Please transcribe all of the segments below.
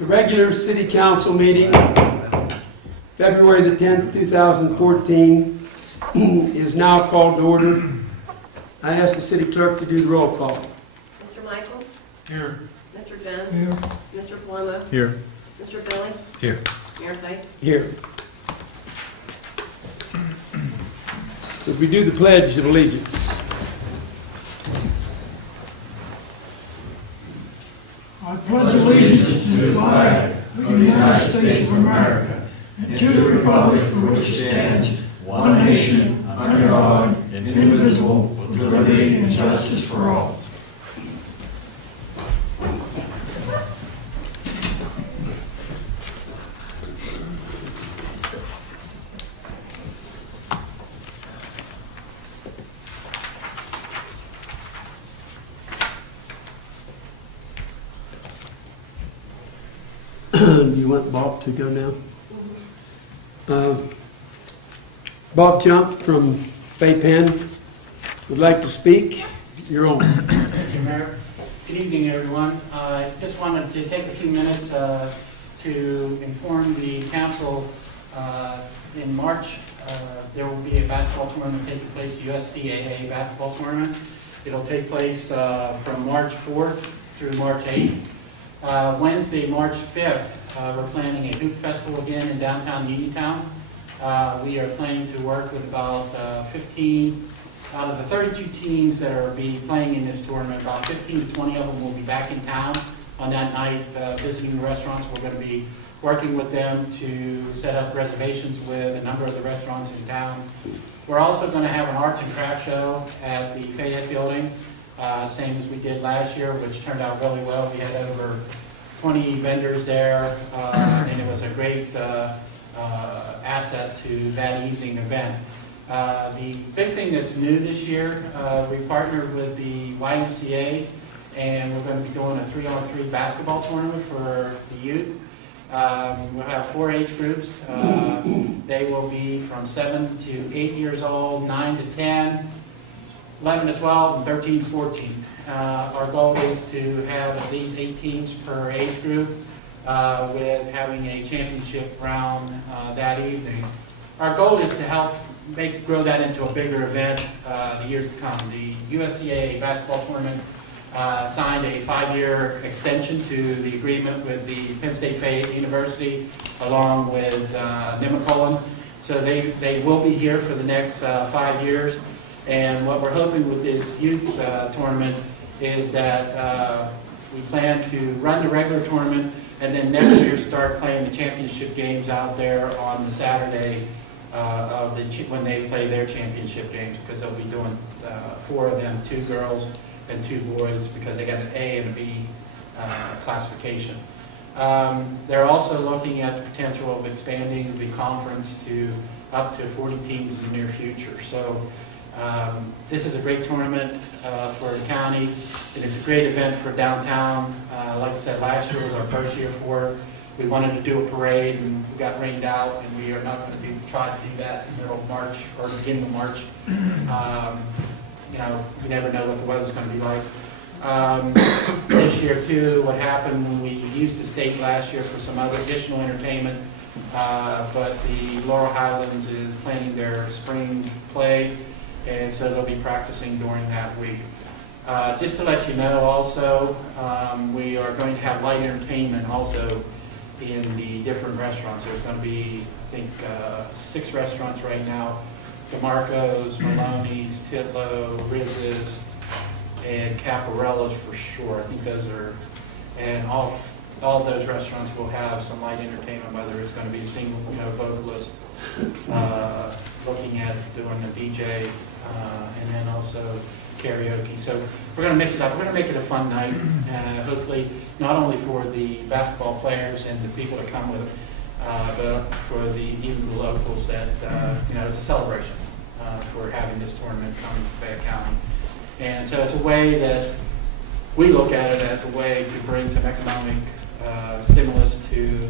The regular City Council meeting, February the 10th, 2014, is now called to order. I ask the City Clerk to do the roll call. Mr. Michael? Here. Mr. Jones? Here. Mr. Palumbo? Here. Mr. Billy? Here. Mayor Pike? Here. Would we do the Pledge of Allegiance? I pledge allegiance to the flag of the United States of America and to the republic for which it stands, one nation, under God, indivisible, with liberty and justice for all. You want Bob to go now? Bob Jump from Bay Pen would like to speak. You're on. Thank you, Mayor. Good evening, everyone. I just wanted to take a few minutes to inform the council in March there will be a basketball tournament taking place, USCAA basketball tournament. It'll take place from March 4th through March 8th. Wednesday, March 5th, we're planning a hoop festival again in downtown Uniontown. We are planning to work with about 15 out of the 32 teams that are playing in this tournament. About 15 to 20 of them will be back in town on that night, visiting the restaurants. We're going to be working with them to set up reservations with a number of the restaurants in town. We're also going to have an arts and craft show at the Fayette building, same as we did last year, which turned out really well. We had over 20 vendors there, and it was a great asset to that evening event. The big thing that's new this year, we partnered with the YMCA, and we're going to be doing a 3-on-3 basketball tournament for the youth. We'll have 4 age groups. They will be from 7 to 8 years old, 9 to 10, 11 to 12, and 13 to 14. Our goal is to have at least 8 teams per age group with having a championship round that evening. Our goal is to help grow that into a bigger event the years to come. The USCAA basketball tournament signed a 5-year extension to the agreement with the Penn State Fayette University along with Nemacolin. So they will be here for the next 5 years. And what we're hoping with this youth tournament is that we plan to run the regular tournament and then next year start playing the championship games out there on the Saturday when they play their championship games, because they'll be doing 4 of them, 2 girls and 2 boys, because they got an A and a B classification. They're also looking at the potential of expanding the conference to up to 40 teams in the near future. So this is a great tournament for the county. It is a great event for downtown. Like I said, last year was our first year for it. We wanted to do a parade and we got rained out, and we are not going to try to do that in the middle of March or beginning of March. You know, we never know what the weather's going to be like. This year too, what happened, we used the state last year for some other additional entertainment, but the Laurel Highlands is planning their spring play, and so they'll be practicing during that week. Just to let you know also, we are going to have light entertainment also in the different restaurants. There's going to be, I think, 6 restaurants right now: DeMarco's, Maloney's, Titlow, Riz's, and Caparella's for sure. I think those are, and all of those restaurants will have some light entertainment, whether it's going to be a single vocalist, looking at doing a DJ, and then also karaoke. So we're going to mix it up. We're going to make it a fun night, hopefully not only for the basketball players and the people that come with it, but for even the locals that, you know, it's a celebration for having this tournament coming to Fayette County. And so it's a way that we look at it as a way to bring some economic stimulus to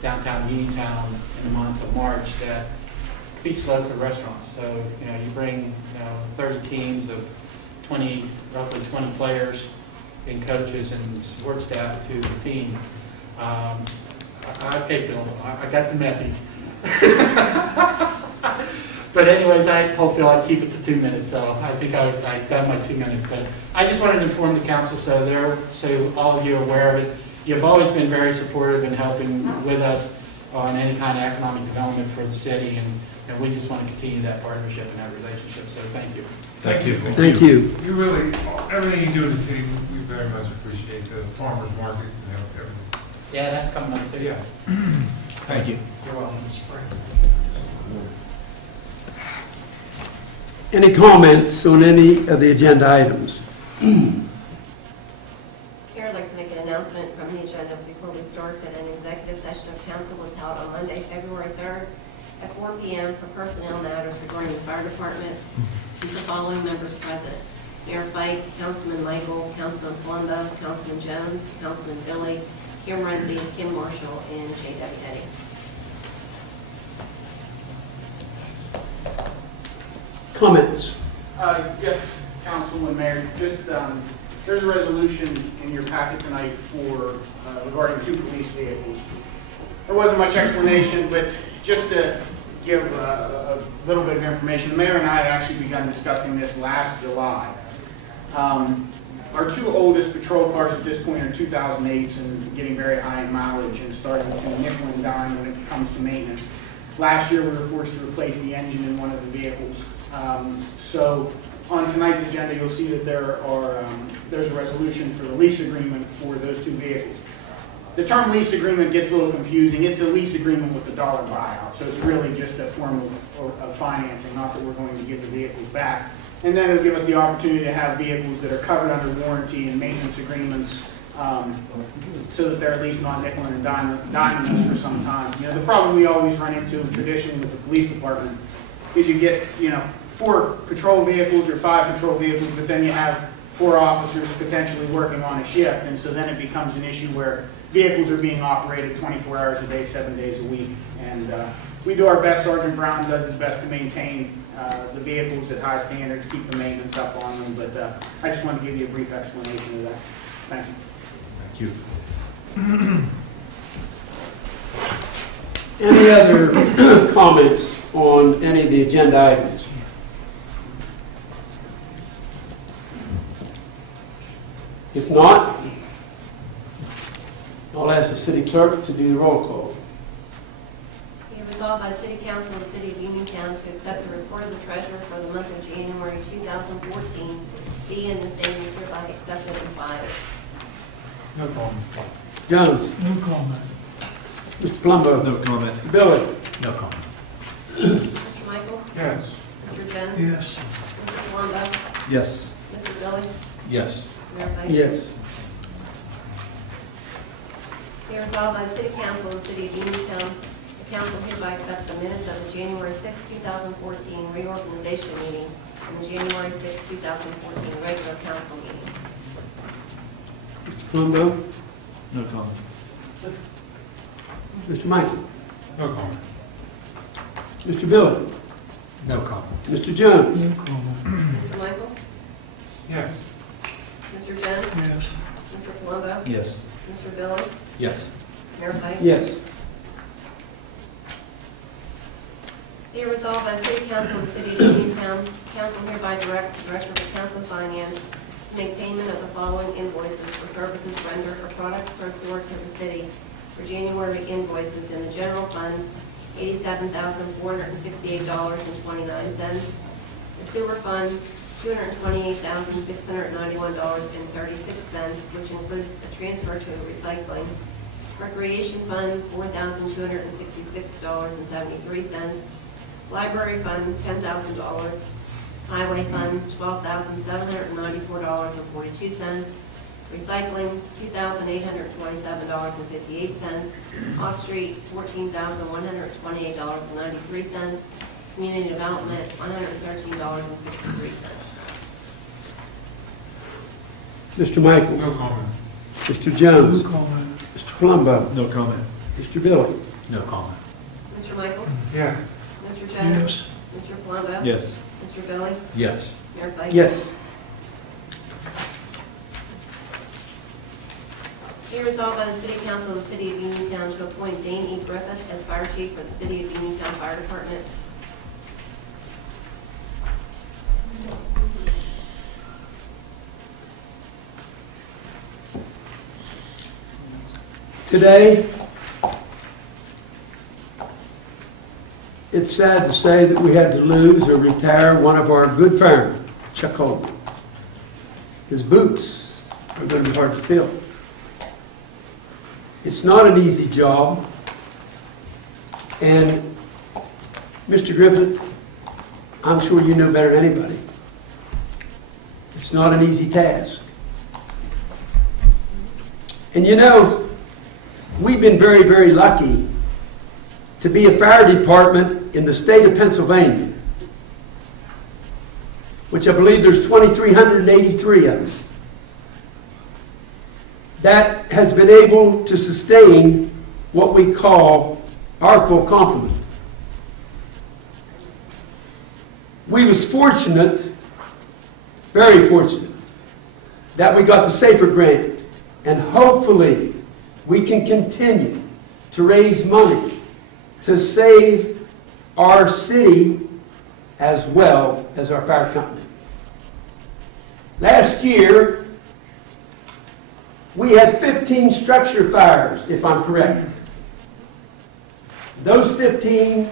downtown Uniontown in the month of March that could be slow for restaurants. So, you know, you bring 30 teams of roughly 20 players and coaches and support staff to the team. Okay, Bill, I got the message. But anyways, I told Phil I'd keep it to 2 minutes, so I think I've done my 2 minutes. But I just wanted to inform the council so all of you are aware of it. You've always been very supportive in helping with us on any kind of economic development for the city, and we just want to continue that partnership and that relationship, so thank you. Thank you. Thank you. You really, everything you do in the city, we very much appreciate the farmers market and everything. Yeah, that's coming up too. Yeah. Thank you. You're welcome. Any comments on any of the agenda items? Here, I'd like to make an announcement from the agenda before we start that an executive session of council was held on Monday, February 3rd at 4 p.m. for personnel matters regarding the fire department. With the following members present: Mayor Fike, Councilman Michael, Councilman Palumbo, Councilman Jones, Councilman Billy, Kim Renzi, Kim Marshall, and J.W. Eddy. Comments? Yes, Council and Mayor, just there's a resolution in your packet tonight for regarding 2 police vehicles. There wasn't much explanation, but just to give a little bit of information, the Mayor and I had actually begun discussing this last July. Our 2 oldest patrol cars at this point are 2008s and getting very high in mileage and starting to nickel and dime when it comes to maintenance. Last year we were forced to replace the engine in one of the vehicles. So on tonight's agenda you'll see that there's a resolution for the lease agreement for those 2 vehicles. The term lease agreement gets a little confusing. It's a lease agreement with a dollar buyout, so it's really just a form of financing, not that we're going to give the vehicles back. And then it'll give us the opportunity to have vehicles that are covered under warranty and maintenance agreements, so that they're at least not nickel and diming us for some time. You know, the problem we always run into traditionally with the police department is you get, 4 patrol vehicles or 5 patrol vehicles, but then you have 4 officers potentially working on a shift, and so then it becomes an issue where vehicles are being operated 24 hours a day, 7 days a week. And we do our best. Sergeant Brown does his best to maintain the vehicles at high standards, keep the maintenance up on them, but I just wanted to give you a brief explanation of that. Thank you. Thank you. Any other comments on any of the agenda items? If not, I'll ask the city clerk to do the roll call. Be resolved by the City Council of the City of Uniontown to accept the report of the treasurer for the month of January 2014, be and the same is hereby accepted and filed. No comment. Jones? No comment. Mr. Palumbo? No comment. Mr. Billy? No comment. Mr. Michael? Yes. Mr. Jones? Yes. Mr. Palumbo? Yes. Mr. Billy? Yes. Mayor Pike? Yes. Be resolved by the City Council of the City of Uniontown, the council hereby accepts the minutes of the January 6, 2014 reorganization meeting and the January 6, 2014 regular council meeting. Mr. Palumbo? No comment. Mr. Michael? No comment. Mr. Billy? No comment. Mr. Jones? No comment. Mr. Michael? Yes. Mr. Jones? Yes. Mr. Palumbo? Yes. Mr. Billy? Yes. Mayor Pike? Yes. Be it resolved by the City Council of the City of Uniontown, council hereby directs the Director of Council Finance to make payment of the following invoices for services rendered or products procured to the city for January invoices in the general fund, $87,468.29. The sewer fund, $228,691.36, which includes a transfer to recycling. Recreation fund, $4,266.73. Library fund, $10,000. Highway fund, $12,794.42. Recycling, $2,827.58. Off-street, $14,128.93. Community development, $113.63. Mr. Michael? No comment. Mr. Jones? No comment. Mr. Palumbo? No comment. Mr. Billy? No comment. Mr. Michael? Yes. Mr. Jones? Yes. Mr. Palumbo? Yes. Mr. Billy? Yes. Mayor Pike? Yes. Be resolved resolved by the City Council of the City of Uniontown to appoint Dane E. Griffith as Fire Chief for the City of Uniontown Fire Department. Today, it's sad to say that we had to lose or retire one of our good firemen, Chuck Holden. His boots are going to be hard to fill. It's not an easy job. And Mr. Griffith, I'm sure you know better than anybody. It's not an easy task. And you know, we've been very, very lucky to be a fire department in the state of Pennsylvania, which I believe there's 2,383 of them, that has been able to sustain what we call our full complement. We was fortunate, very fortunate, that we got the SAFER grant, and hopefully we can continue to raise money to save our city as well as our fire company. Last year, we had 15 structure fires, if I'm correct. Those 15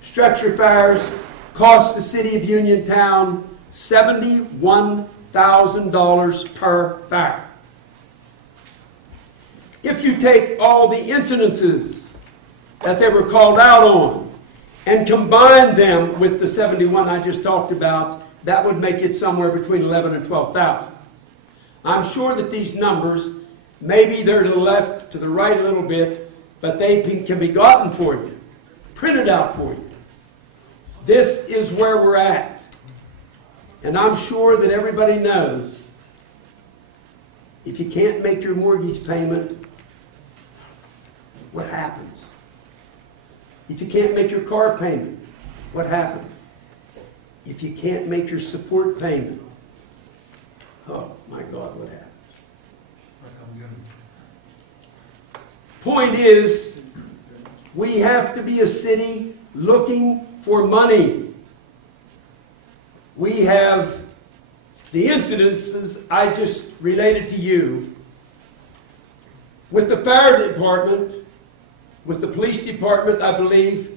structure fires cost the City of Uniontown $71,000 per fire. If you take all the incidences that they were called out on and combine them with the 71 I just talked about, that would make it somewhere between 11 and 12,000. I'm sure that these numbers, maybe they're to the left, to the right a little bit, but they can be gotten for you, printed out for you. This is where we're at. And I'm sure that everybody knows if you can't make your mortgage payment, what happens? If you can't make your car payment, what happens? If you can't make your support payment, oh my God, what happens? Point is, we have to be a city looking for money. We have the incidences I just related to you. With the fire department, with the police department, I believe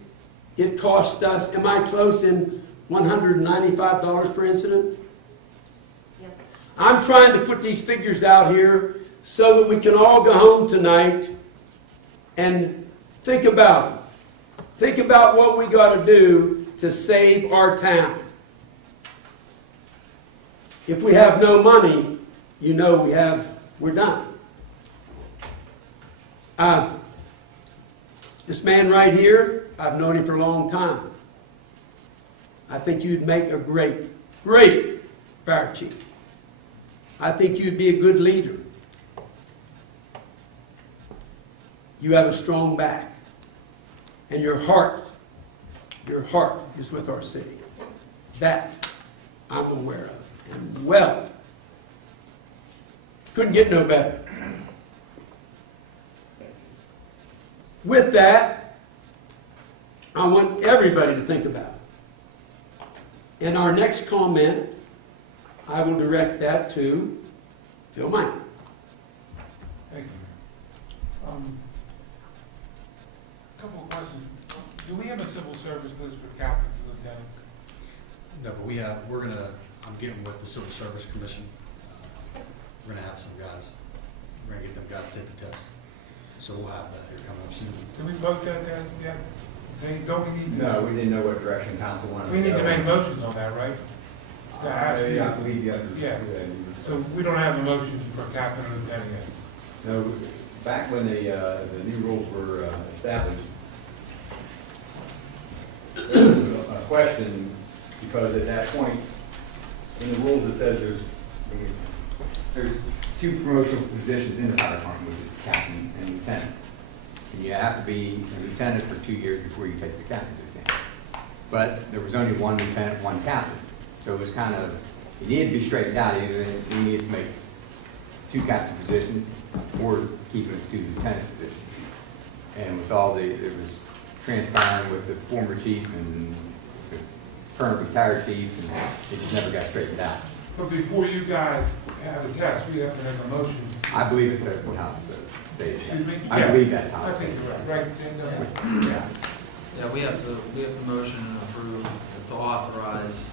it cost us, am I close in $195 per incident? Yep. I'm trying to put these figures out here so that we can all go home tonight and think about it. Think about what we got to do to save our town. If we have no money, you know we're done. This man right here, I've known him for a long time. I think you'd make a great, great fire chief. I think you'd be a good leader. You have a strong back. And your heart is with our city. That I'm aware of. And well, couldn't get no better. With that, I want everybody to think about it. In our next comment, I will direct that to Bill Mike. Thank you. Couple of questions. Do we have a civil service list for captains and lieutenants? No, but I'm getting with the Civil Service Commission. We're gonna have some guys, we're gonna get them guys to take the test. So we'll have that here coming up soon. Do we vote that test yet? Don't we need to? No, we didn't know what direction council wanted. We need to make motions on that, right? To ask you. I believe you have to. Yeah. So we don't have a motion for captain and lieutenant yet. No, back when the new rules were established, there was a question, because at that point, in the rules it says there's two promotional positions in the fire department, which is captain and lieutenant. And you have to be a lieutenant for 2 years before you take the captain's exam. But there was only one lieutenant, one captain. So it was kind of, it needed to be straightened out. Either you needed to make two captain positions or keeping it two lieutenant positions. And with all it was transpiring with the former chief and the current retired chief, and it just never got straightened out. But before you guys have a test, we have to make a motion. I believe it's a house state. Excuse me? I believe that's how I it's think stated. you're right, right? Yeah. Yeah, we have to motion and approve to authorize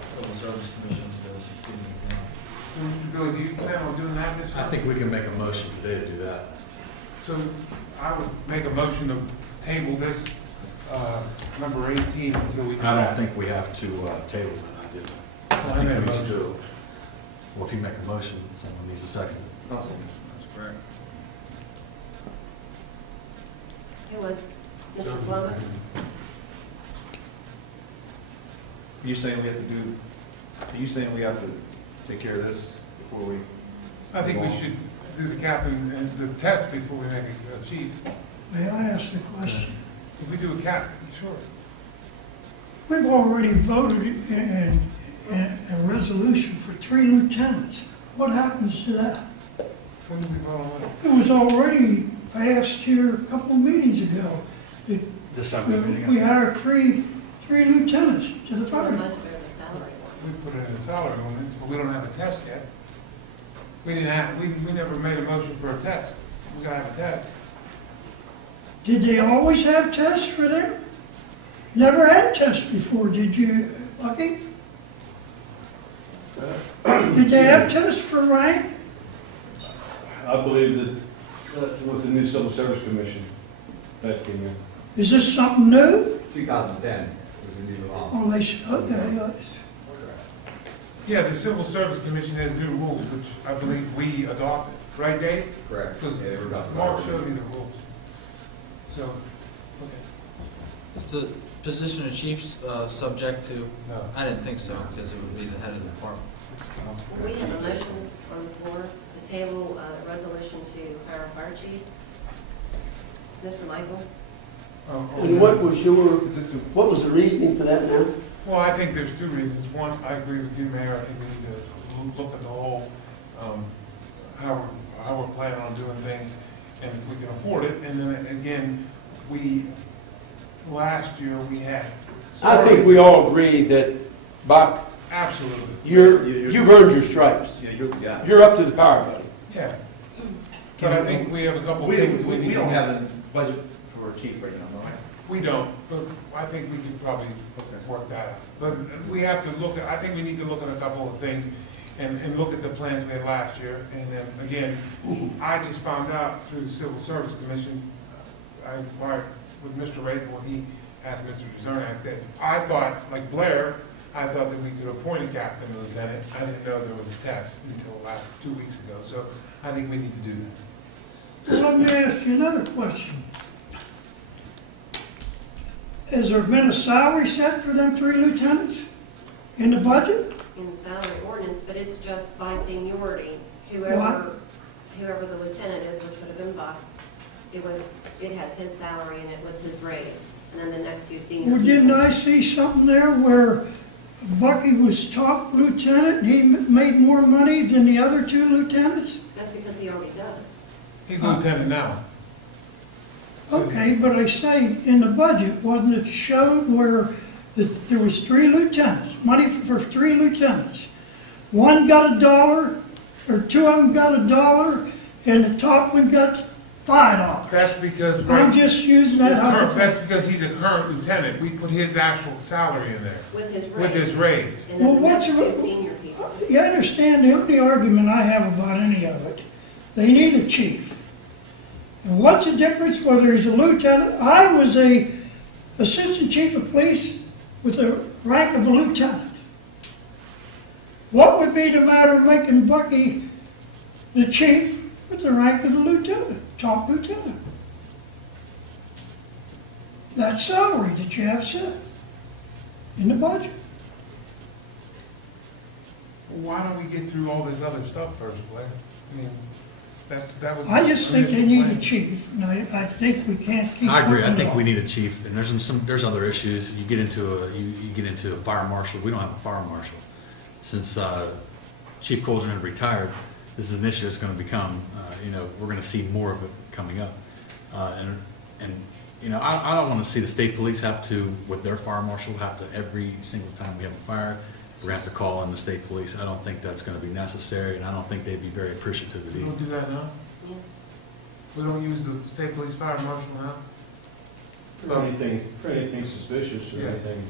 Civil Service Commission to do an exam. So, Mr. Billy, do you plan on doing that this I month? think we can make a motion today to do that. So I would make a motion to table this, number 18 until we. I don't think we have to table it, I do. I made a we motion. still- Well, if you make a motion, someone needs a second. That's correct. It was Mr. Glover. You saying we have to do, are you saying we have to take care of this before we? I think we should do the captain and the test before we make a chief. May I ask a question? If we do a captain, sure. We've already voted in a resolution for 3 lieutenants. What happens to that? When do we vote on it? It was already passed here a couple of meetings ago. December We hired three lieutenants to the How fire. much there's a salary one. We put it in the salary ordinance, but we don't have a test yet. We never made a motion for a test. We gotta have a test. Did they always have tests for them? Never had tests before, did you, Bucky? Did they have tests for rank? I believe that with the new Civil Service Commission, that came in. Is this something new? 2010 was the new law. Oh, they should, okay, Yeah, the Civil Service Commission has new rules, which I believe we adopted. Right, Dave? Correct. Because Yeah, they were adopted. Mark showed me the rules. So, okay. Is the position of chiefs subject to, No. I didn't think so, because it would be the head of the department. We have a motion on the floor to table a resolution to hire a fire chief. Mr. Michael? And what was Is this what was the reasoning for that now? Well, I think there's two reasons. One, I agree with you, Mayor. I think we need to look at the whole, how we're planning on doing things, and if we can afford it. And then again, last year we had. I think we all agree that, Buck, Absolutely. you've earned your stripes. Yeah, you're the guy. You're up to the power, buddy. Yeah. But I think we have a couple We things don't, need we don't to- have a budget for a chief right now, no? We don't, but I think we could probably work that out. But we have to look at, I think we need to look at a couple of things and look at the plans we had last year. And then, again, I just found out through the Civil Service Commission, I inquired with Mr. Rathel, when he asked Mr. Zernak, that I thought, like Blair, I thought that we could appoint a captain and lieutenant. I didn't know there was a test until 2 weeks ago, so I think we need to do that. Let me ask you another question. Has there been a salary set for them 3 lieutenants in the budget? In the salary ordinance, but it's just by seniority. What? Whoever the lieutenant is, which would have been Buck, it has his salary and it was his raise. And then the next two senior. Well, didn't I see something there where Bucky was top lieutenant and he made more money than the other 2 lieutenants? That's because he already does. He's lieutenant now. Okay, but I say in the budget, wasn't it showed where there was 3 lieutenants, money for 3 lieutenants? One got $1, or 2 of them got $1, and the top one got $5. That's because. I'm just using that That's hypothetical. because he's a current lieutenant. We put his actual salary in there With his raise. with his raise. And then Well, the what's next your- 2 senior people. You understand, the only argument I have about any of it, they need a chief. And what's the difference whether he's a lieutenant? I was a assistant chief of police with the rank of a lieutenant. What would be the matter of making Bucky the chief with the rank of the lieutenant, top lieutenant? That salary that you have set in the budget. Why don't we get through all this other stuff first, Blair? I mean, that was. I just think they initial need a plan. chief, and I think we can't keep. I agree. I putting it think we off. need a chief, and there's other issues. You get into a fire marshal. We don't have a fire marshal. Since Chief Coltrane retired, this is an issue that's going to become, we're going to see more of it coming up. I don't want to see the state police have to, with their fire marshal, have to every single time we have a fire, we're going to have to call in the state police. I don't think that's going to be necessary, and I don't think they'd be very appreciative of We it. don't do that now? Yeah. We don't use the state police fire marshal now? For anything suspicious or Yeah. anything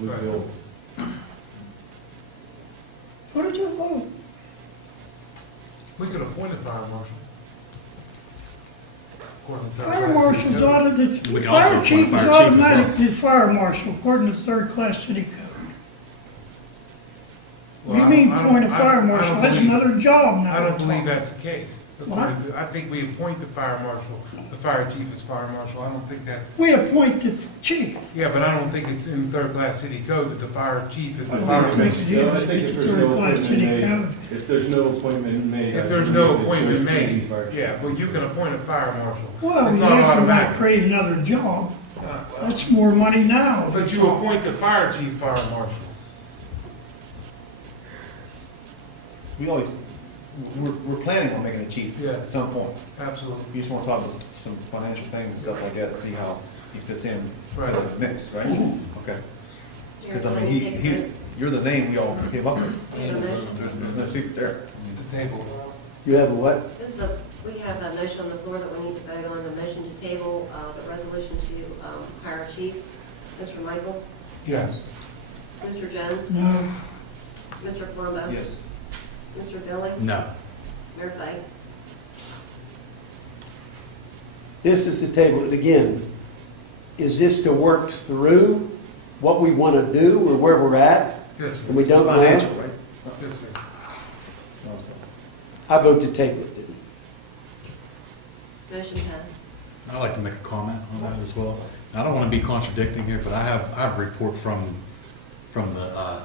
we Right. feel. What did you vote? We could appoint a fire marshal. According to Fire Class marshal's code. audited, We can also fire appoint a chief is fire chief as well. automatically fire marshal according to third-class city code. What do you Well, mean I don't- appoint a I fire don't marshal? That's believe- another job now. I don't believe that's the case. What? I think we appoint the fire marshal, the fire chief as fire marshal. I don't think that's, We appoint the chief. yeah, but I don't think it's in third-class city code that the fire chief is the I fire think marshal. it is. I think if there's no Third-class appointment city made, code. if there's no appointment made. If I there's believe no that appointment there's made, fire chief. yeah, well, you can appoint a fire marshal. Well, It's yes, not you might automatic. create another job. Well, That's more money now. But you appoint the fire chief fire marshal. We always, we're planning on making a chief Yeah. at some point. Absolutely. You just want to talk about some financial things and stuff like that, see how he fits in Right. to the mix, right? Okay. Because I Mayor, mean, can you take the- you're the name we all came up with. We have a motion. There's no secret there. The table. You have a what? This is a, we have a motion on the floor that we need to vote on, the motion to table, the resolution to hire a chief. Mr. Michael? Yes. Mr. Jones? No, Mr. Palumbo? Yes. Mr. Billy? No. Mayor Fike? This is to table it again. Is this to work through what we want to do or where we're at? Yes, sir. And we don't Financial, know? right? Yes, sir. Sounds good. I vote to table it. Motion passed. I'd like to make a comment on that as well. I don't want to be contradicting here, but I have a report from the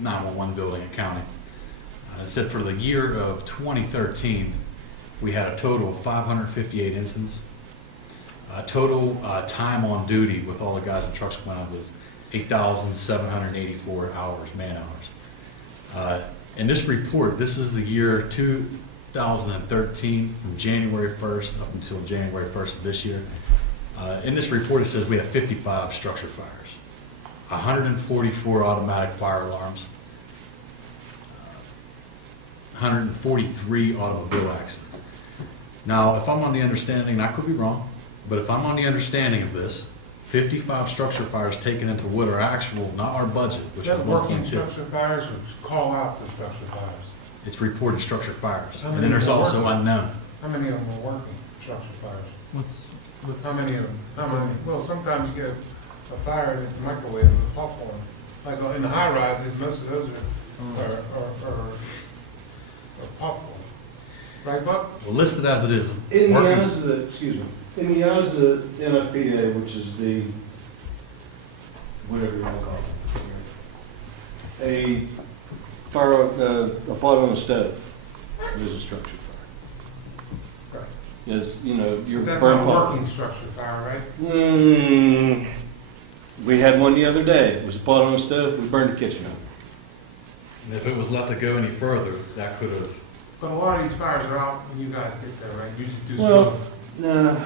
911 building in county. It said for the year of 2013, we had a total of 558 incidents. Total time on duty with all the guys and trucks went up was 8,784 hours, man hours. In this report, this is the year 2013 from January 1st up until January 1st of this year. In this report, it says we have 55 structure fires, 144 automatic fire alarms, 143 automobile accidents. Now, if I'm on the understanding, and I could be wrong, but if I'm on the understanding of this, 55 structure fires taken into what are actual, not our budget, Is which is that working 1.2. structure fires or call out for structure fires? It's reported structure fires. How And many then there's are also working? unknown. How many of them are working structure fires? How many of them? How many? Well, sometimes you get a fire that's microwave with popcorn. Like in the high rises, most of those are popcorn. Right, Buck? Well, listed as it is. In the working- eyes of the, excuse me, in the eyes of the NFPA, which is the, whatever you want to call it, a fire, a pot on a stove is a structure fire. Right. Is, you know, your That's burn not a pot. working structure fire, right? We had one the other day. It was a pot on a stove. We burned the kitchen up. And if it was let to go any further, that could have. But a lot of these fires are out when you guys get there, right? You do Well, smoke.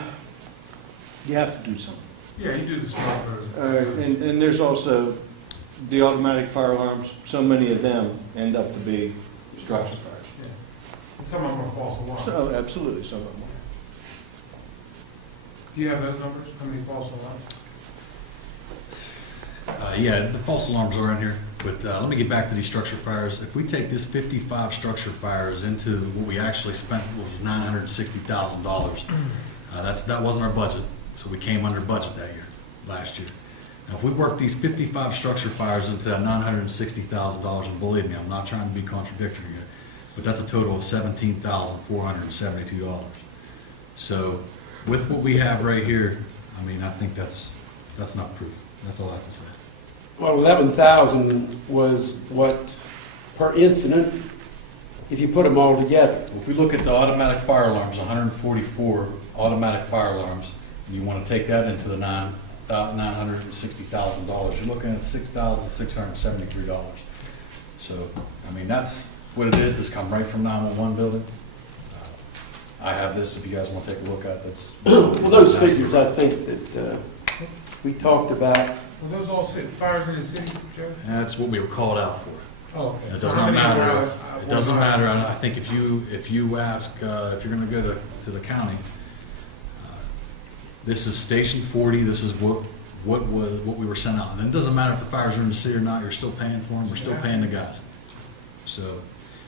you have to do something. Yeah, you do the smoke All right, and there's also the automatic fire alarms. So many of them end up to be structure fires. Yeah. And some of them are false alarms. So, absolutely, some of them. Do you have those numbers? How many false alarms? Yeah, the false alarms are in here, but let me get back to these structure fires. If we take this 55 structure fires into what we actually spent, which was $960,000, that wasn't our budget, so we came under budget that year, last year. Now, if we work these 55 structure fires into that $960,000, and believe me, I'm not trying to be contradictory here, but that's a total of $17,472. So, with what we have right here, I mean, I think that's not proof. That's all I have to say. Well, 11,000 was what, per incident, if you put them all together? If we look at the automatic fire alarms, 144 automatic fire alarms, and you want to take that into the $960,000, you're looking at $6,673. So, I mean, that's what it is come right from 911 building. I have this if you guys want to take a look at this. Well, those figures, I think that we talked about. Were those all fires in the city, Joe? That's what we were called out for. Oh, okay. It So does how not many matter. were, It doesn't matter. I think if you ask, if you're going to go to the county, this is Station 40. This is what we were sent out. And it doesn't matter if the fires are in the city or not. You're still paying for them. We're still paying the guys. So,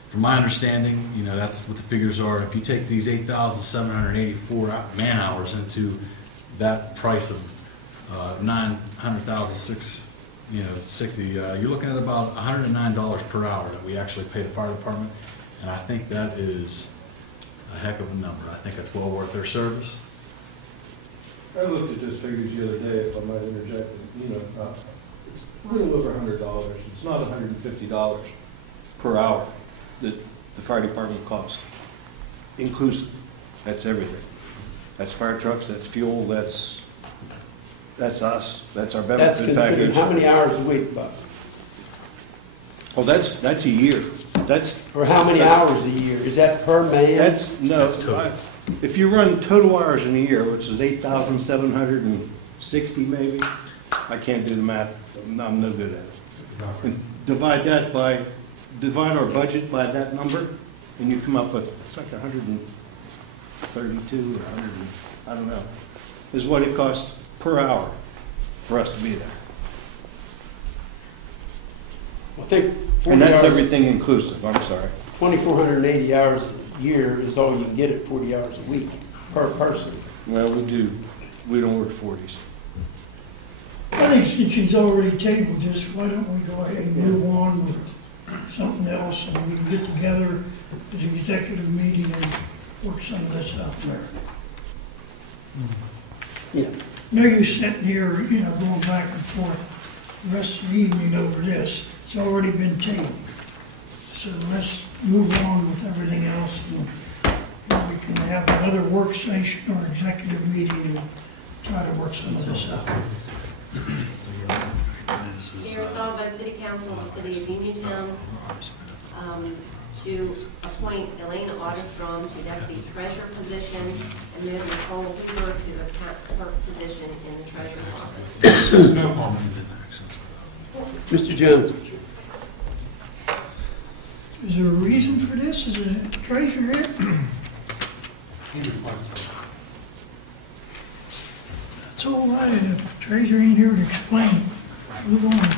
from my understanding, you know, that's what the figures are. If you take these 8,784 man hours into that price of 900,660, you're looking at about $109 per hour that we actually pay the fire department, and I think that is a heck of a number. I think that's well worth their service. I looked at those figures the other day, if I might interject, you know, it's a little over $100. It's not $150 per hour that the fire department costs, inclusive. That's everything. That's fire trucks, that's fuel, that's us, that's our That's benefit considered package. how many hours a week, Bob? Oh, that's a year. That's, Or how many hours a year? Is that per man? no, That's total. if you run total hours in a year, which is 8,760 maybe, I can't do the math, I'm no good at it. And divide our budget by that number, and you come up with, it's like 132 or 100, I don't know, is what it costs per hour for us to be there. I think 40 And that's hours, everything inclusive, I'm sorry. 2,480 hours a year is all you can get at 40 hours a week per person. Well, we don't work 40s. I think since he's already tabled this, why don't we go ahead and move on with something else, and we can get together as an executive meeting and work some of this out there. Yeah. Now you're sitting here, you know, going back and forth the rest of the evening over this. It's already been tabled. So let's move on with everything else, and we can have another work session or executive meeting and try to work some of this out. Be resolved by the City Council of the City of Uniontown to appoint Elena Otterstrom to deputy treasurer position and move Nicole Hoover to the clerk position in the treasurer's office. No comment. Mr. Jones? Is there a reason for this? Is the treasurer here? He requested. That's all I have. Treasurer ain't here to explain. Move on.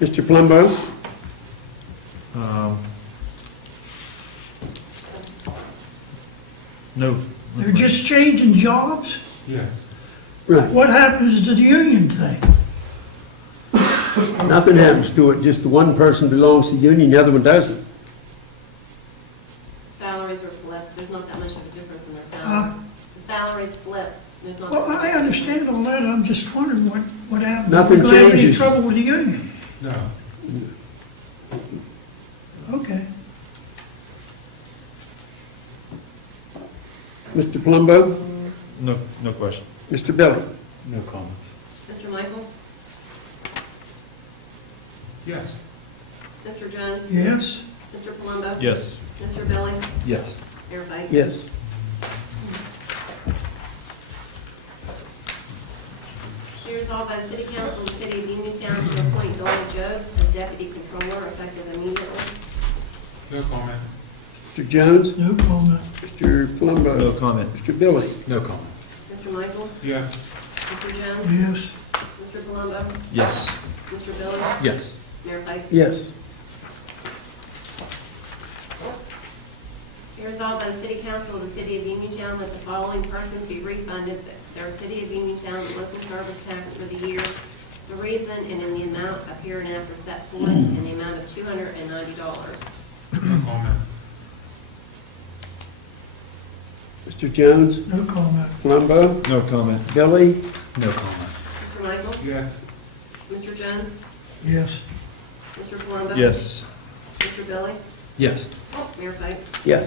Mr. Plumbo? No. They're just changing jobs? Yes. Right. What happens to the union thing? Nothing happens to it, just the one person belongs to the union, the other one doesn't. Salaries are flipped, there's not that much of a difference in their Huh? salaries. The salaries flip, there's not. Well, that much I difference. understand all that. I'm just wondering what happened. Nothing We're gonna have any changes. trouble with the union? No. Okay. Mr. Plumbo? No question. Mr. Billy? No comments. Mr. Michael? Yes. Mr. Jones? Yes? Mr. Palumbo? Yes. Mr. Billy? Yes. Mayor Pike? Yes. Be resolved by the City Council of the City of Uniontown to appoint Dora Jones as deputy controller effective immediately. No comment. Mr. Jones? No comment. Mr. Plumbo? No comment. Mr. Billy? No comment. Mr. Michael? Yes. Mr. Jones? Yes? Mr. Palumbo? Yes. Mr. Billy? Yes. Mayor Pike? Yes. Be resolved by the City Council of the City of Uniontown that the following persons be refunded their City of Uniontown local service tax for the year, the reason and in the amount of hereinafter set forth in the amount of $290. No comment. Mr. Jones? No comment. Plumbo? No comment. Billy? No comment. Mr. Michael? Yes. Mr. Jones? Yes? Mr. Palumbo? Yes. Mr. Billy? Yes. Mayor Pike? Yeah.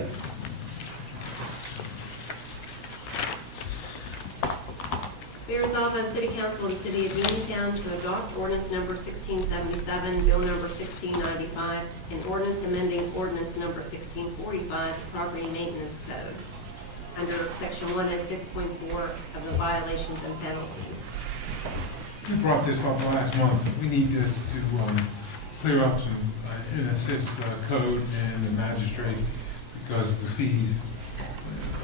Be Be resolved by the City Council of the City of Uniontown to adopt ordinance number 1677, bill number 1695, and ordinance amending ordinance number 1645, the Property Maintenance Code, under section 106.4 of the violations and penalties. We brought this up last month. We need this to clear up some, and assist code and the magistrate, because the fees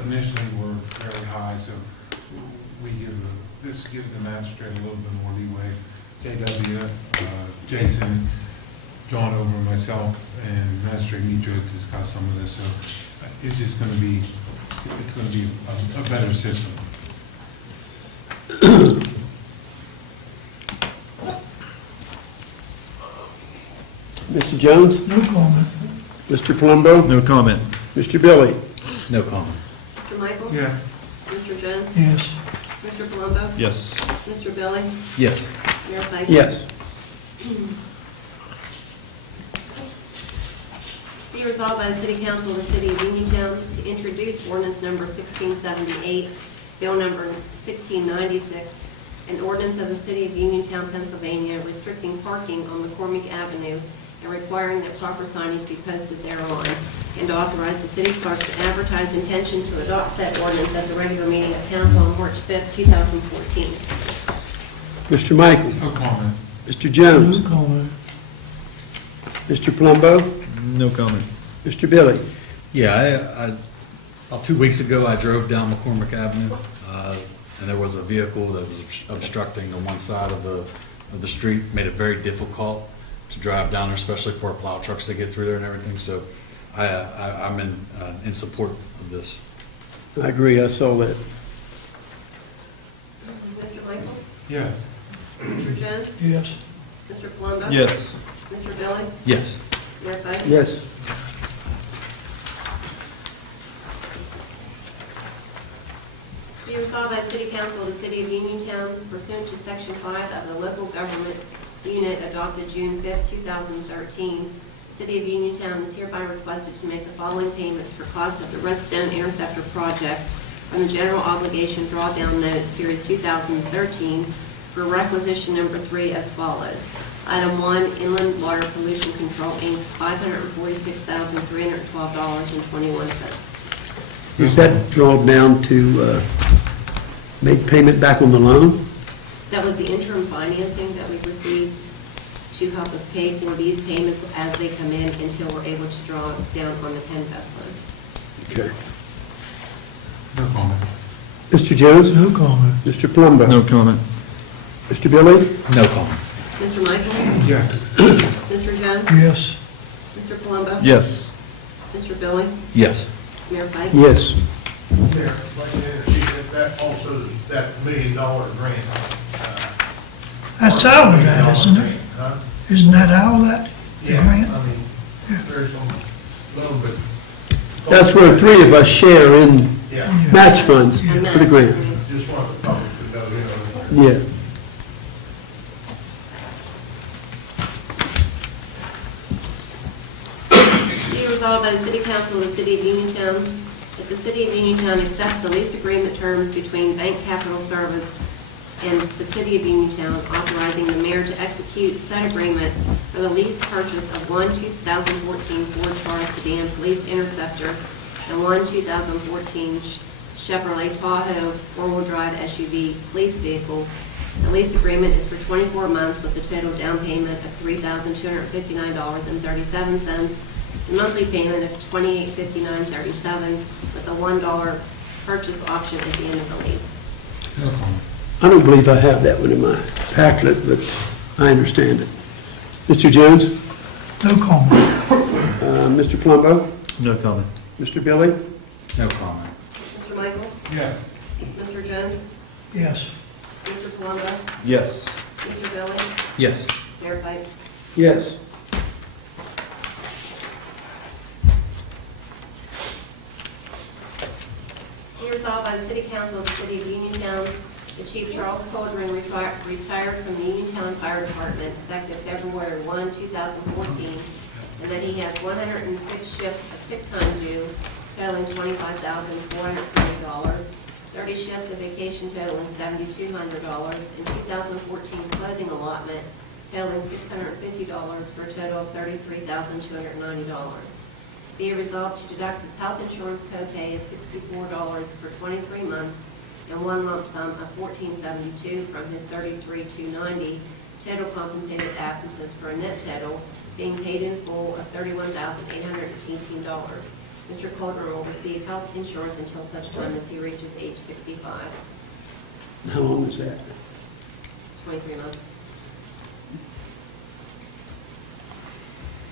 initially were very high, so we give, this gives the magistrate a little bit more leeway. JW, Jason, John Over, myself, and Magistrate Nitro discussed some of this, so it's just going to be, it's going to be a better system. Mr. Jones? No comment. Mr. Palumbo? No comment. Mr. Billy? No comment. Mr. Michael? Yes. Mr. Jones? Yes. Mr. Palumbo? Yes. Mr. Billy? Yes. Mayor Pike? Yes. Be resolved by the City Council of the City of Uniontown to introduce ordinance number 1678, bill number 1696, an ordinance of the City of Uniontown, Pennsylvania, restricting parking on McCormick Avenue and requiring that proper signage be posted thereon, and to authorize the city clerk to advertise intention to adopt said ordinance at the regular meeting of council on March 5th, 2014. Mr. Michael? No comment. Mr. Jones? No comment. Mr. Palumbo? No comment. Mr. Billy? Yeah, about 2 weeks ago, I drove down McCormick Avenue, and there was a vehicle that was obstructing the one side of the street, made it very difficult to drive down there, especially for plow trucks to get through there and everything. So I'm in support of this. I agree, I saw that. Mr. Michael? Yes. Mr. Jones? Yes. Mr. Palumbo? Yes. Mr. Billy? Yes. Mayor Pike? Yes. Be resolved by the City Council of the City of Uniontown pursuant to Section 5 of the Local Government Unit adopted June 5th, 2013. The City of Uniontown is hereby requested to make the following payments for costs of the Redstone Interceptor Project from the General Obligation Drawdown Note Series 2013 for requisition number 3 as follows. Item 1, Inland Water Pollution Control, Inc., $546,312.21. Is that drawn down to make payment back on the loan? That was the interim financing that we received to help us pay for these payments as they come in until we're able to draw down on the PennVest loan. Okay. No comment. Mr. Jones? No comment. Mr. Palumbo? No comment. Mr. Billy? No comment. Mr. Michael? Yes. Mr. Jones? Yes. Mr. Palumbo? Yes. Mr. Billy? Yes. Mayor Pike? Yes. Mayor, like that also, that $1 million grant. That's out of that, isn't it? Huh? Isn't that out of that, the Yeah, grant? I mean, there's some, little bit. That's where 3 of us share in Yeah, match funds for the grant. just wanted the public to know, you know. Yeah. Be resolved by the City Council of the City of Uniontown that the City of Uniontown accepts the lease agreement terms between Bank Capital Service and the City of Uniontown, authorizing the mayor to execute said agreement for the lease purchase of one 2014 Ford Taurus sedan police interceptor and one 2014 Chevrolet Tahoe four-wheel drive SUV police vehicle. The lease agreement is for 24 months with a total down payment of $3,259.37, a monthly payment of $28.59.37, with a $1 purchase option at the end of the lease. No comment. I don't believe I have that one in my packet, but I understand it. Mr. Jones? No comment. Mr. Palumbo? No comment. Mr. Billy? No comment. Mr. Michael? Yes. Mr. Jones? Yes. Mr. Palumbo? Yes. Mr. Billy? Yes. Mayor Pike? Yes. Be resolved by the City Council of the City of Uniontown that Chief Charles Coldren retired from the Uniontown Fire Department effective February 1, 2014, and that he has 106 shifts of sick time due, totaling $25,430. 30 shifts of vacation totaling $7,200, and 2014 clothing allotment totaling $650 for a total of $33,290. Be it resolved to deduct his health insurance copay of $64 for 23 months and one lump sum of $14.72 from his $33,290 total compensated absences for a net total being paid in full of $31,818. Mr. Colburn will receive health insurance until such time as he reaches age 65. How long is that? 23 months.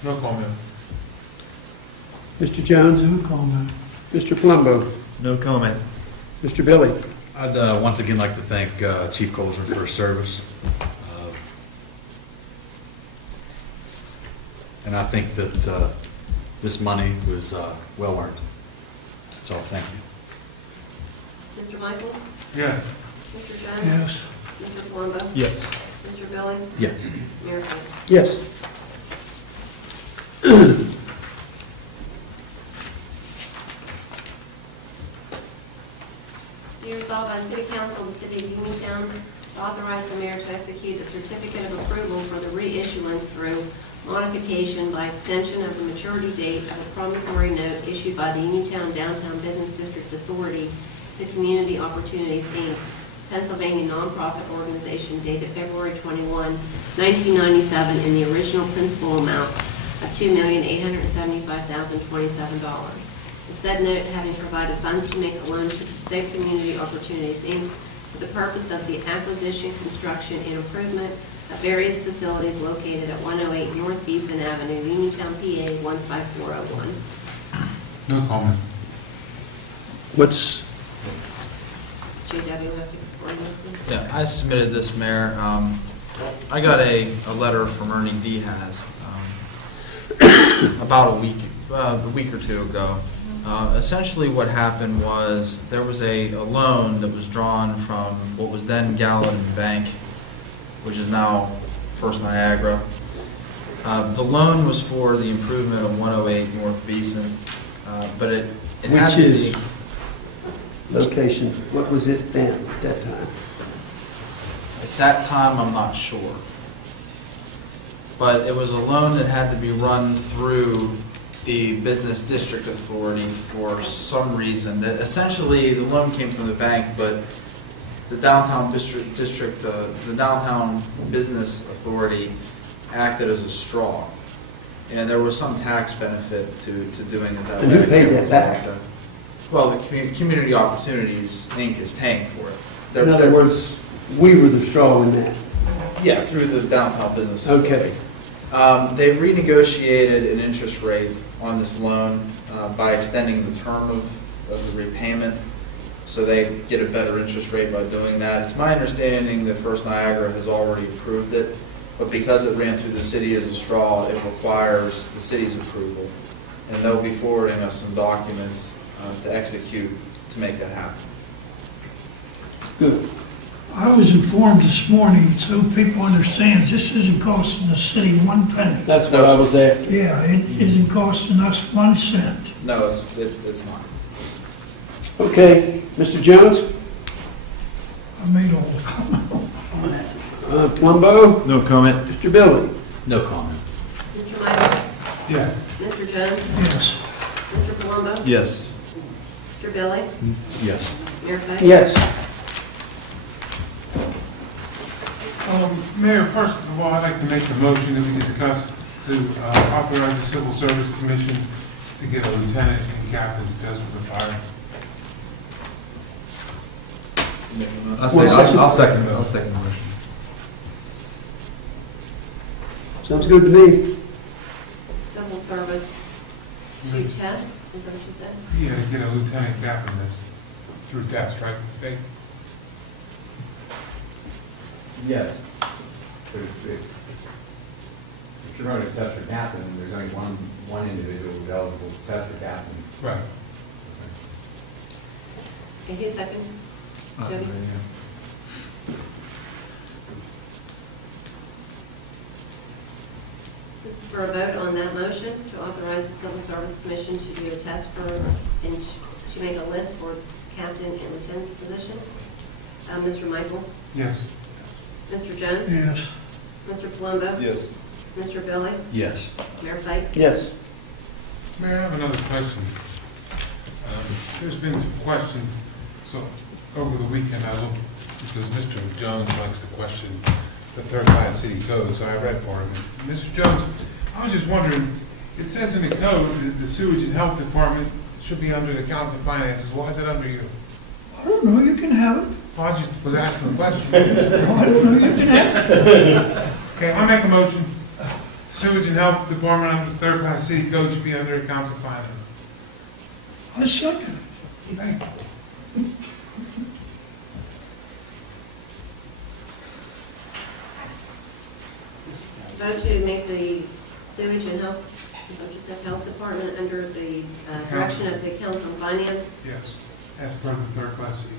No comment. Mr. Jones? No comment. Mr. Palumbo? No comment. Mr. Billy? I'd once again like to thank Chief Colson for his service. And I think that this money was well earned. So thank you. Mr. Michael? Yes. Mr. Jones? Yes. Mr. Palumbo? Yes. Mr. Billy? Yeah. Mayor Cox? Yes. Be resolved by the City Council of the City of Uniontown to authorize the mayor to execute a certificate of approval for the reissuance through modification by extension of the maturity date of a promissory note issued by the Uniontown Downtown Business District Authority to Community Opportunities, Inc., Pennsylvania nonprofit organization dated February 21, 1997, in the original principal amount of $2,875,027. The said note having provided funds to make a loan to the State Community Opportunities, Inc. for the purpose of the acquisition, construction, and improvement of various facilities located at 108 North Beeson Avenue, Uniontown, PA 15401. No comment. What's, JW, have to explain this? Yeah, I submitted this, Mayor. I got a letter from Ernie Diaz about a week or two ago. Essentially what happened was there was a loan that was drawn from what was then Gallatin Bank, which is now First Niagara. The loan was for the improvement of 108 North Beeson, but it had to be... location, what was it then, at that time? At that time, I'm not sure. But it was a loan that had to be run through the Business District Authority for some reason. That essentially, the loan came from the bank, but the downtown the downtown business authority acted as a straw, and there was some tax benefit to doing it that way. And who paid that back? Well, the Community Opportunities, Inc. is paying for it. In other words, we were the straw in that. Yeah, through the downtown business authority. Okay. They've renegotiated an interest rate on this loan by extending the term of the repayment, so they get a better interest rate by doing that. It's my understanding that First Niagara has already approved it, but because it ran through the city as a straw, it requires the city's approval, and they'll be forwarding us some documents to execute to make that happen. Good. I was informed this morning, so people understand, this isn't costing the city 1 penny. That's what I was after. Yeah, it isn't costing us 1 cent. No, it's not. Okay, Mr. Jones? I made all the comments. Palumbo? No comment. Mr. Billy? No comment. Mr. Michael? Yes. Mr. Jones? Yes. Mr. Palumbo? Yes. Mr. Billy? Yes. Mayor Cox? Yes. Mayor, first of all, I'd like to make the motion that we discussed to authorize the Civil Service Commission to get a lieutenant and captain's test for the fire. I'll second the motion. Sounds good to me. Civil Service shoot test, is that what you said? Yeah, to get a lieutenant captain that's through test, right? They- Yes. If you're running a test for captain, there's only one individual who's eligible to test for captain. Right. Okay, who's second? Jody? This is for a vote on that motion to authorize the Civil Service Commission to do a test for to make a list for captain and lieutenant position. Mr. Michael? Yes. Mr. Jones? Yes. Mr. Palumbo? Yes. Mr. Billy? Yes. Mayor Pike? Yes. Mayor, I have another question. There's been some questions, so over the weekend I looked, because Mr. Jones likes to question the third-class city code, so I read part of it. Mr. Jones, I was just wondering, it says in the code that the sewage and health department should be under the council of finances. Why is it under you? I don't know, you can have it. Well, I just was asking a question. I don't know, you can have it. Okay, I make a motion. Sewage and health department under the third-class city code should be under the council of finances. I second it. Thank you. Vote to make the sewage and health, health department under the direction of the council on finance. Yes, as per the third-class city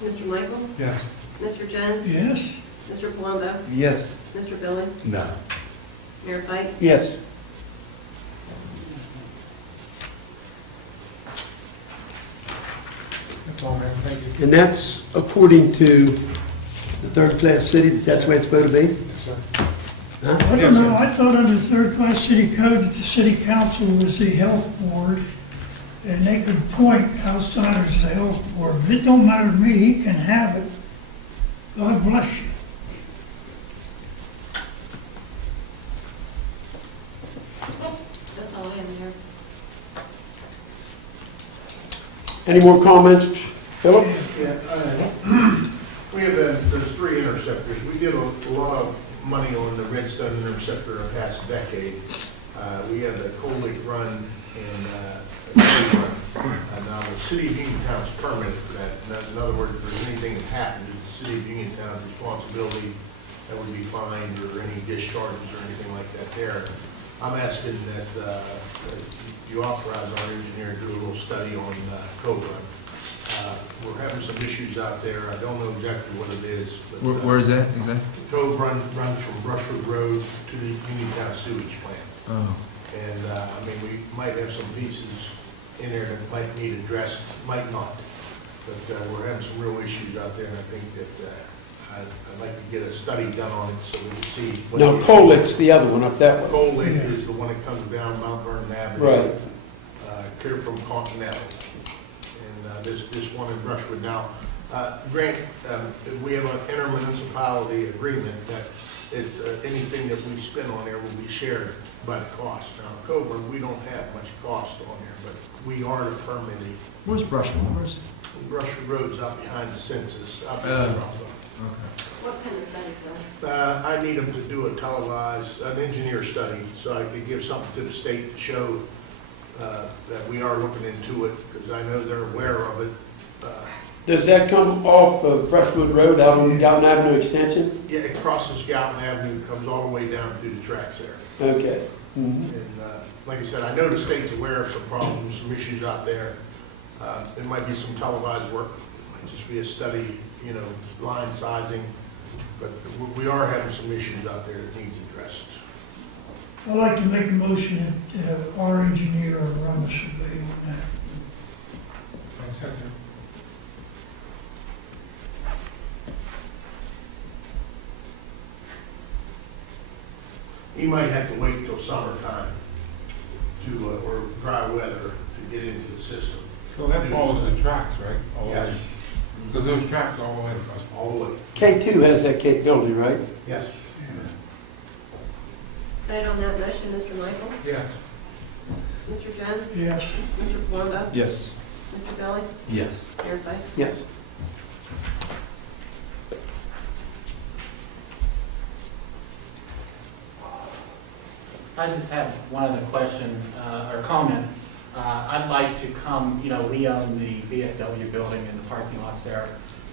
code. Mr. Michael? Yes. Mr. Jones? Yes. Mr. Palumbo? Yes. Mr. Billy? No. Mayor Pike? Yes. That's all, Mayor. Thank you. And that's according to the third-class city, that's the way it's supposed to be? Yes, sir. Huh? I Yes, don't know, sir. I thought under third-class city code that the city council was the health board, and they could appoint outsiders to the health board. But it don't matter to me, he can have it. God bless you. That's all I have, Mayor. Any more comments, Philip? Yeah, we have, there's 3 interceptors. We did a lot of money on the Redstone interceptor in the past decade. We have the Coal Lake Run and Coal Run. Now, the city of Uniontown's permitted for that. In other words, if there's anything that happens, it's the city of Uniontown's responsibility. That would be fined or any discharges or anything like that there. I'm asking that you authorize our engineer to do a little study on Cove Run. We're having some issues out there. I don't know exactly what it is. But, Where is that exactly? Cove Run runs from Brushwood Road to the Uniontown sewage plant. Oh. And, I mean, we might have some pieces in there that might need addressed, might not. But we're having some real issues out there, and I think that I'd like to get a study done on it so we can see. what No, the- Coal Lake's the other one up that way. Coal Lake is the one that comes down Mount Vernon Avenue. Right. Clear from Continental. And this one in Brushwood. Now, Grant, we have an intermunicipality agreement that it's, anything that we spend on there will be shared by the cost. Now, Coburn, we don't have much cost on there, but we are the permitting. Where's Brushwood? Where's? Brushwood Road's out behind the census, up in the front. Okay. What kind of study, Phil? I need them to do a televised, an engineer study, so I could give something to the state to show that we are looking into it, because I know they're aware of it. Does that come off of Brushwood Road out on Galvin Avenue Extension? Yeah, it crosses Galvin Avenue, comes all the way down through the tracks there. Okay. Mhm. And like I said, I know the state's aware of some problems, some issues out there. There might be some televised work, might just be a study, you know, line sizing, but we are having some issues out there that needs addressed. I'd like to make a motion that our engineer run a survey on that. I second. He might have to wait till summertime to, or dry weather to get into the system. So that follows the tracks, right? All the way. Yes, Because those tracks are all the way across. all the way. K2 has that capability, right? Yes. Vote on that motion, Mr. Michael? Yes. Mr. Jones? Yes. Mr. Palumbo? Yes. Mr. Billy? Yes. Mayor Pike? Yes. I just have one other question or comment. I'd like to come, you know, we own the VFW building and the parking lots there,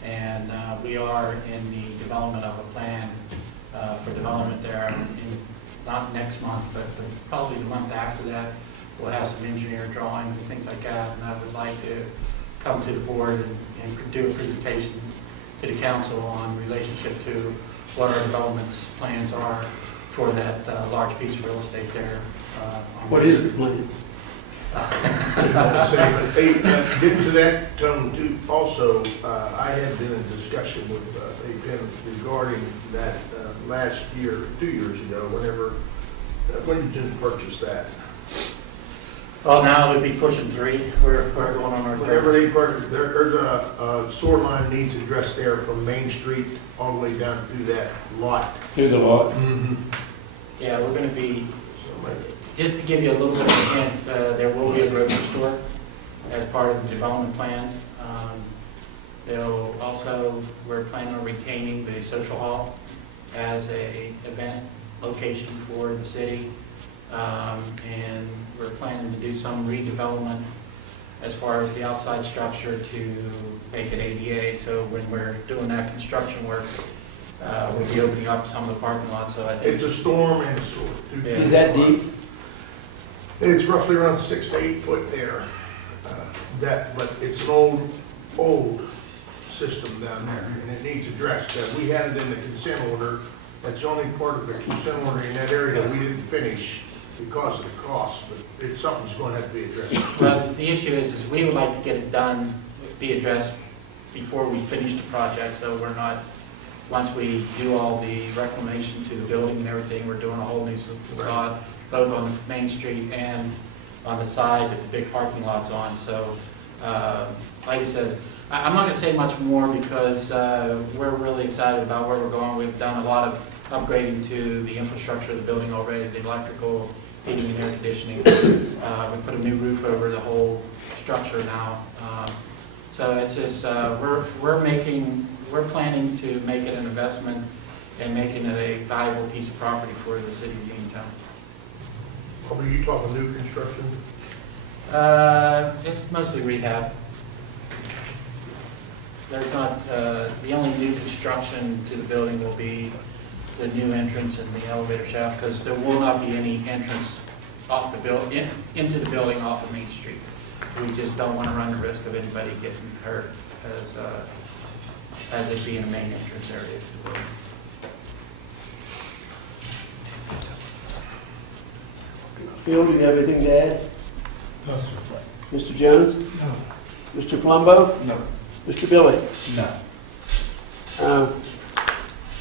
and we are in the development of a plan for development there in, not next month, but probably the month after that. We'll have some engineer drawings and things like that, and I would like to come to the board and do a presentation to the council on relationship to what our development plans are for that large piece of real estate there. What is the plan? Getting to that tone too, also, I had been in discussion with Penn regarding that last year, 2 years ago, when did you purchase that? Well, now we'd be pushing 3. We're going on our Whenever 3rd. they purchase, there's a sewer line needs addressed there from Main Street all the way down to that lot. To the lot. Yeah, we're going to be, just to give you a little bit of a hint, there will be a grocery store as part of the development plans. They'll also, we're planning on retaining the social hall as a event location for the city. And we're planning to do some redevelopment as far as the outside structure to make it ADA. So when we're doing that construction work, we'll be opening up some of the parking lots. So I think It's a storm and a sewer. Yeah. Is that deep? It's roughly around 6 to 8 foot there. But it's an old system down there, and it needs addressed. We had it in the consent order. That's the only part of the consent order in that area that we didn't finish because of the cost, but it's something that's going to have to be addressed. Well, the issue is we would like to get it done, be addressed before we finish the project, so we're not, once we do all the reclamation to the building and everything, we're doing a whole new facade, both on Main Street and on the side that the big parking lot's on. So, like I said, I'm not going to say much more because we're really excited about where we're going. We've done a lot of upgrading to the infrastructure of the building already, the electrical, heating and air conditioning. We put a new roof over the whole structure now. So it's just, we're planning to make it an investment and making it a valuable piece of property for the city of Uniontown. Are you talking new construction? It's mostly rehab. There's not, the only new construction to the building will be the new entrance and the elevator shaft, because there will not be any entrance off the into the building off of Main Street. We just don't want to run the risk of anybody getting hurt as it being a main entrance area to the building. Phil, do you have anything to add? No, sir. Mr. Jones? No. Mr. Palumbo? No. Mr. Billy? No.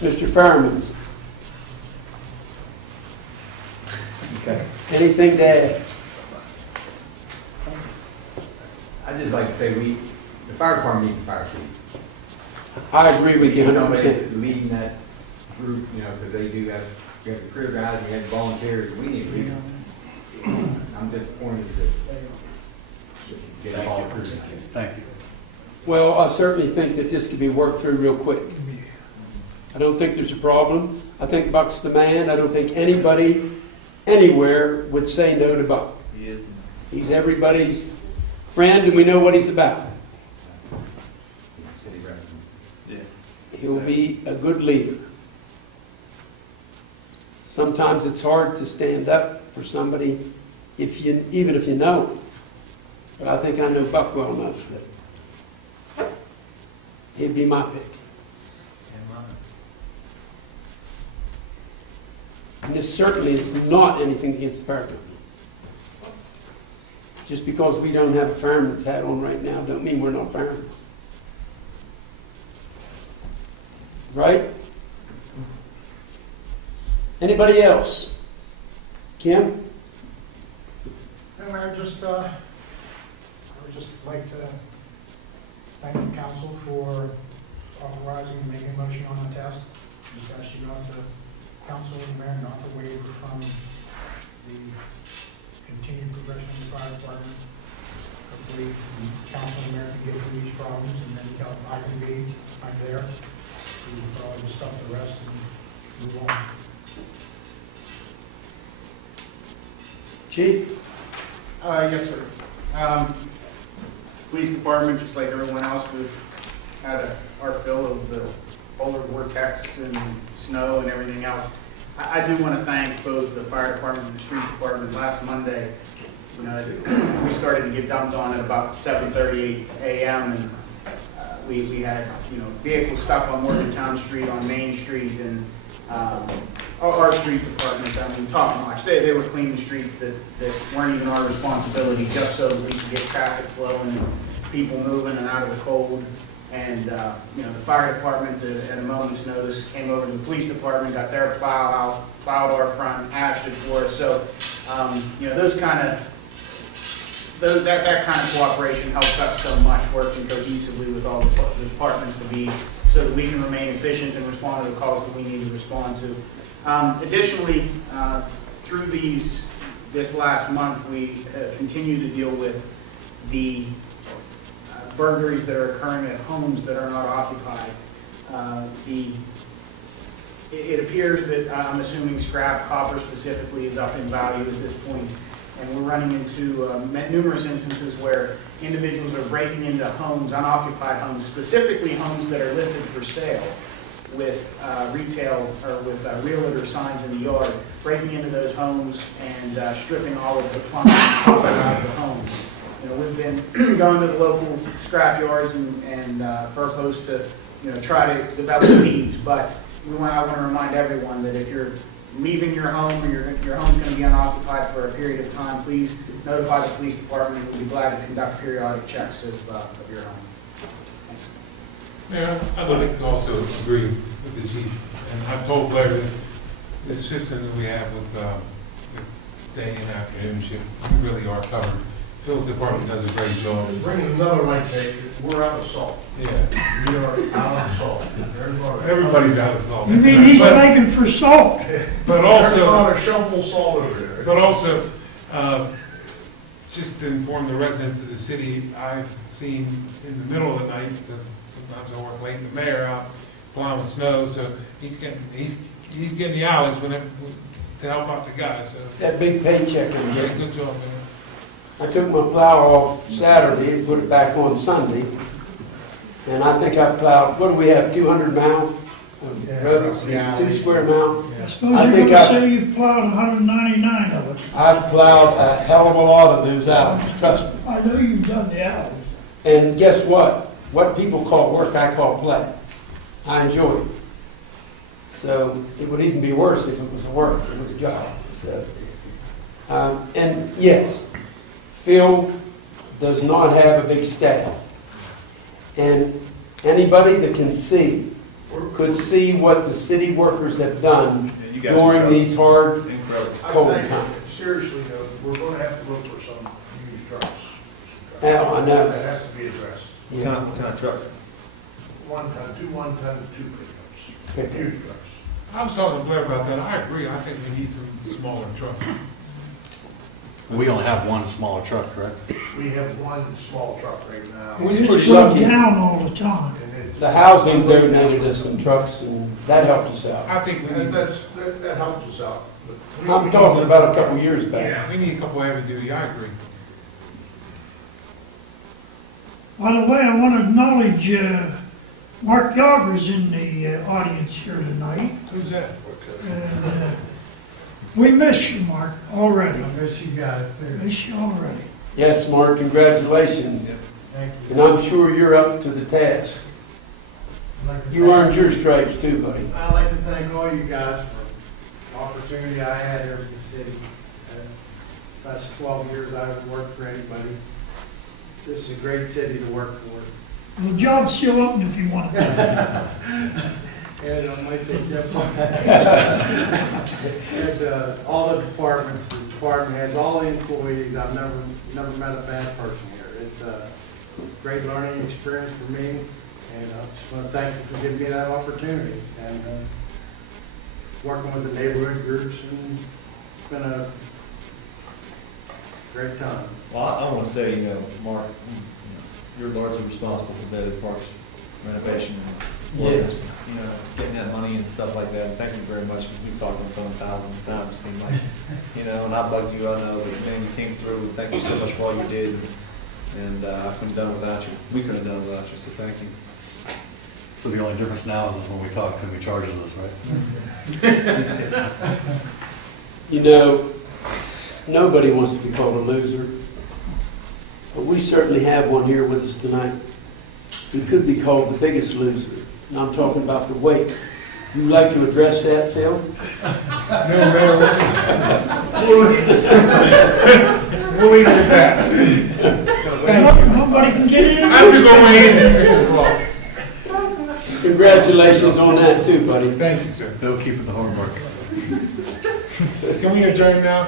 Mr. Fireman's? Okay. Anything to add? I'd just like to say the fire department needs a fire chief. I agree with you 100%. Somebody's leading that group, because they do have, we have the career guys, we have volunteers, we need leaders. I'm disappointed to get that all approved. Thank you. Well, I certainly think that this could be worked through real quick. I don't think there's a problem. I think Buck's the man. I don't think anybody anywhere would say no to Buck. He is. He's everybody's friend, and we know what he's about. City resident. Yeah. He'll be a good leader. Sometimes it's hard to stand up for somebody even if you know him. But I think I know Buck well enough that he'd be my pick. And this certainly is not anything against the fire company. Just because we don't have a fireman's hat on right now don't mean we're not firemen. Right? Anybody else? Kim? And I would just like to thank the council for authorizing and making a motion on the test. Just ask you not to, council and mayor, not to waive from the continued progression of the fire department. Hopefully, the council and mayor can get through these problems, and then I can be there to just stop the rest and move on. Chief? Yes, sir. Police department, just like everyone else, we've had our fill of the polar vortex and snow and everything else. I do want to thank both the fire department and the street department. Last Monday, we started to get dumped on at about 7:38 a.m. and we had vehicles stuck on Morgantown Street on Main Street, and our street department, I mean, top notch. They were cleaning streets that weren't even our responsibility, just so we could get traffic flowing, people moving and out of the cold. And, you know, the fire department, at a moment's notice, came over to the police department, got their plow out, plowed our front, ashed it for us. So, you know, that kind of cooperation helps us so much, working cohesively with all the departments so that we can remain efficient and respond to the calls that we need to respond to. Additionally, through this last month, we continue to deal with the burglaries that are occurring at homes that are not occupied. It appears that, I'm assuming scrap, copper specifically, is up in value at this point. And we're running into numerous instances where individuals are breaking into homes, unoccupied homes, specifically homes that are listed for sale, with retail or with realtor signs in the yard, breaking into those homes and stripping all of the plumbing out of the homes. You know, we've been going to the local scrap yards and fur posts to, you know, try to develop leads. But I want to remind everyone that if you're leaving your home or your home's going to be unoccupied for a period of time, please notify the police department. We'll be glad to conduct periodic checks of your home. Thanks. Mayor, I'd like to also agree with the chief, and I've told Blair this system that we have with day and afternoon shift, we really are covered. Phil's department does a great job. Bringing another light, we're out of salt. Yeah. We are out of salt. Everybody's out of salt. You mean he's begging for salt? But also, there's not a shovel salt over there. But also, just to inform the residents of the city, I've seen in the middle of the night, because sometimes I work late, the mayor out plowing snow, so he's getting the alleys whenever to help out the guys. So It's that big paycheck I'm yeah, getting. good job, man. I took my plow off Saturday and put it back on Sunday. And I think I plowed, what do we have, 200 miles of roads, 2 square miles? I suppose you're going to say you plowed 199 of it. I've plowed a hell of a lot of those alleys, trust me. I know you've done the alleys. And guess what? What people call work, I call play. I enjoy it. So it would even be worse if it was work, it was a job. So, and yes, Phil does not have a big staff. And anybody that can see could see what the city workers have done during these hard, cold times. Seriously, though, we're going to have to look for some used trucks. Now, I know. That has to be addressed. What kind of truck? 1 ton, 2 1-ton, 2 pickups. Used trucks. I was talking to Blair about that. I agree. I think we need some smaller trucks. We only have one smaller truck, correct? We have 1 small truck right now. We just pretty put lucky. them down all the time. And it's- The housing donated us some trucks, and that helped us out. I think we and need. that helps us out. But I'm talking about a couple years back. Yeah, we need a couple heavy duty. I agree. By the way, I want to acknowledge Mark Yauger's in the audience here tonight. Who's that? And we miss you, Mark, already. I miss you guys too. Miss you already. Yes, Mark, congratulations. Thank you. And I'm sure you're up to the task. I'd like to You thank- earned your stripes too, buddy. I'd like to thank all you guys for the opportunity I had here in the city. Last 12 years I haven't worked for anybody. This is a great city to work for. The job's still open if you want it. And I might take you up on that. And all the departments, the department heads, all the employees, I've never met a bad person here. It's a great learning experience for me, and I just want to thank you for giving me that opportunity. And working with the neighborhood groups, and it's been a great time. Well, I want to say, Mark, you're largely responsible for Bailey Park's renovation. Yes. Getting that money and stuff like that. And thank you very much. We've talked on the phone thousands of times, it seems like. And I bugged you, I know, but man, you came through. Thank you so much for all you did. And I couldn't have done it without you. We couldn't have done it without you, so thank you. So the only difference now is when we talk to him, he charges us, right? Nobody wants to be called a loser. But we certainly have one here with us tonight. He could be called the biggest loser. And I'm talking about the weight You would like to address that, Phil? No, Mayor, we'll leave it at that. Thank you. Nobody can get in. I'm just going in at 6 o'clock. Congratulations on that too, buddy. Thank you, sir. They'll keep it the hard work. Can we adjourn now?